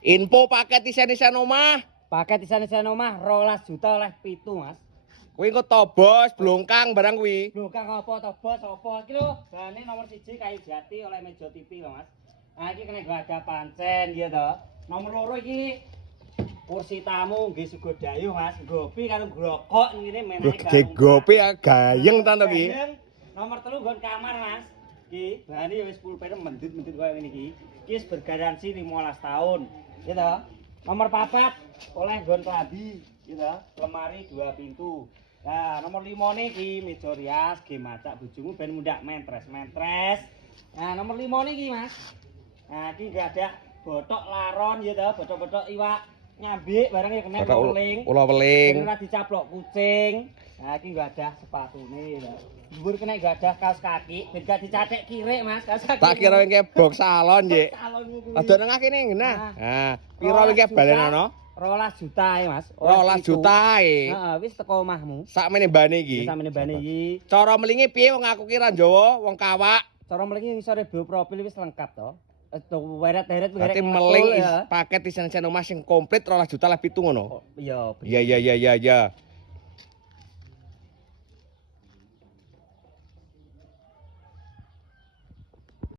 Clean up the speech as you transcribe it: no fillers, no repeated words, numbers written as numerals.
Info paket isen-isen omah. Paket isan-isan omah 12 juta oleh 7, Mas. Kuwi engko tobos, blongkang barang kuwi. Lho Kang apa to bos apa iki lho. Jane nomor 1 kayu jati oleh meja TV lho Mas. Nah iki kena gada pancen ya to. Nomor 2 iki kursi tamu nggih sugodayu Mas. Gopi karo grokok ngene menahe Ge gopi gayeng ta to ki. Nomor 3 nggon kamar Mas. Iki bahane ya wis pulpen mendit-mendit koyo ngene iki. Iki wis bergaransi 15 tahun. Ya to. Nomor 4 oleh nggon klambi, ya to. Lemari 2 pintu. Nah, nomor 5 niki meja rias, ge macak bojomu ben mundak mentres-mentres. Nah, nomor 5 niki, Mas. Nah, iki enggak ada botok laron ya toh, botok-botok iwak nyambik barang ya kena weling. Ula weling. Ben ora dicaplok kucing. Nah, iki enggak ada sepatune ya. Dhuwur kena enggak ada kaos kaki, ben gak dicatek kirik, Mas. Kaos kaki. Tak kira iki box salon, Nggih. Salonmu kuwi. Ada nang kene ngene. Nah, pira iki balen ana? 12 juta ya, Mas. 12 juta e. Heeh, wis teko omahmu. Sakmene bane iki. Sampe bane iki. Cara mlingi piye wong aku kira Jawa, wong Kawak. Cara mlingi ngisore bio profil wis lengkap to. Weret-weret Berarti meling paket isen-isen omah sing komplit 12 juta lebih 7 ngono. Iya. Iya.